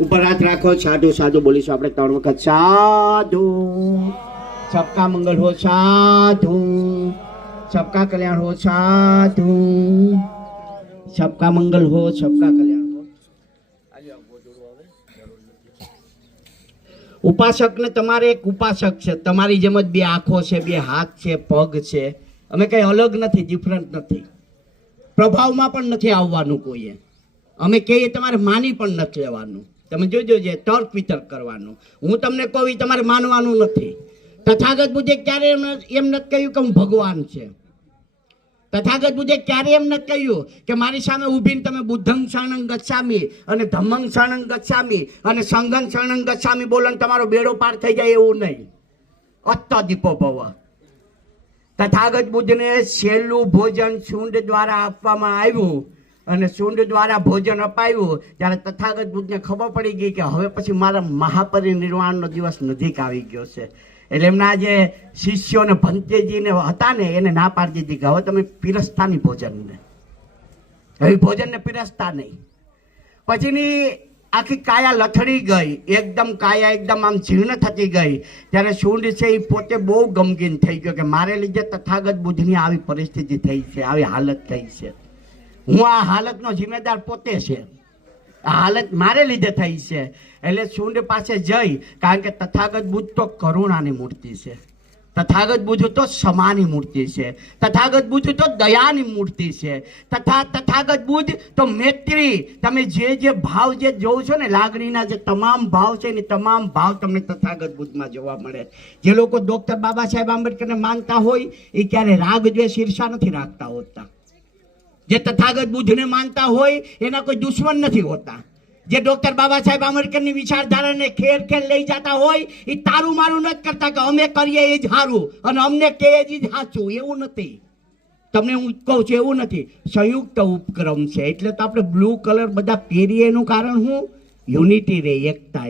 ઉપર હાથ રાખો, સાધુ સાધુ બોલીશું આપણે 3 વખત. સાધુ. सबका मंगल हो साधु. सबका कल्याण हो साधु. सबका मंगल हो, सबका कल्याण हो. ઉપાસક ને તમારે એક ઉપાસક છે, તમારી જેમ જ 2 આંખો છે, 2 હાથ છે, પગ છે. અમે કઈ અલગ નથી, ડિફરન્ટ નથી. પ્રભાવમાં પણ નથી આવવાનું કોઈએ. અમે કહીએ તમારે માની પણ નથી લેવાનું. તમે જોજો જે તર્ક વિતર્ક કરવાનું. હું તમને કહું એ તમારે માનવાનું નથી. તથાગત બુદ્ધે ક્યારે એમ નથી કહ્યું કે હું ભગવાન છે. તથાગત બુદ્ધે ક્યારે એમ નથી કહ્યું કે મારી સામે ઊભીને તમે બુદ્ધં શરણં ગચ્છામી અને ધમ્મં શરણં ગચ્છામી અને સંઘં શરણં ગચ્છામી બોલો ને તમારો બેડો પાર થઈ જાય, એવું નહીં. અત્ત દીપો ભવ. તથાગત બુદ્ધને છેલ્લું ભોજન શૂંઢ દ્વારા આપવામાં આવ્યું અને શૂંઢ દ્વારા ભોજન અપાયું ત્યારે તથાગત બુદ્ધને ખબર પડી ગઈ કે હવે પછી મારા મહાપરિનિર્વાણનો દિવસ નજીક આવી ગયો છે. એટલે એમના જે શિષ્યોને ભંતેજીને હતા ને એને ના પાડી દીધી કે હવે તમે પીરસતા નહીં ભોજનને, હવે ભોજનને પીરસતા નહીં. પછીની આખી કાયા લથડી ગઈ, એકદમ કાયા એકદમ આમ જીર્ણ થતી ગઈ ત્યારે શૂંઢ છે એ પોતે બહુ ગમગીન થઈ ગયો કે મારે લીધે તથાગત બુદ્ધની આવી પરિસ્થિતિ થઈ છે, આવી હાલત થઈ છે. હું આ હાલતનો જિમ્મેદાર પોતે છે, આ હાલત મારે લીધે થઈ છે. એટલે શૂંઢ પાસે જઈ, કારણ કે તથાગત બુદ્ધ તો કરુણાની મૂર્તિ છે, તથાગત બુદ્ધ તો ક્ષમાની મૂર્તિ છે, તથાગત બુદ્ધ તો દયાની મૂર્તિ છે, તથાગત બુદ્ધ તો મૈત્રી. તમે જે ભાવ જે જોવો છો ને, લાગણીના જે તમામ ભાવ છે ને તમામ ભાવ તમને તથાગત બુદ્ધમાં જોવા મળે. જે લોકો ડોક્ટર બાબા સાહેબ આંબેડકરને માનતા હોય એ ક્યારે રાગ દ્વેષ ઈર્ષા નથી રાખતા હોતા. જે તથાગત બુદ્ધને માનતા હોય એના કોઈ દુશ્મન નથી હોતા. જે ડોક્ટર બાબા સાહેબ આંબેડકરની વિચારધારાને ખેર ખેર લઈ જતા હોય એ તારું મારું નથી કરતા કે અમે કરીએ એ જ સારું અને અમને કહે એ જ સાચું, એવું નથી. તમને હું કહું છું એવું નથી. સંયુક્ત ઉપક્રમ છે એટલે તો આપણે બ્લુ કલર બધા પહેરીએ એનું કારણ શું? યુનિટી રે, એકતા.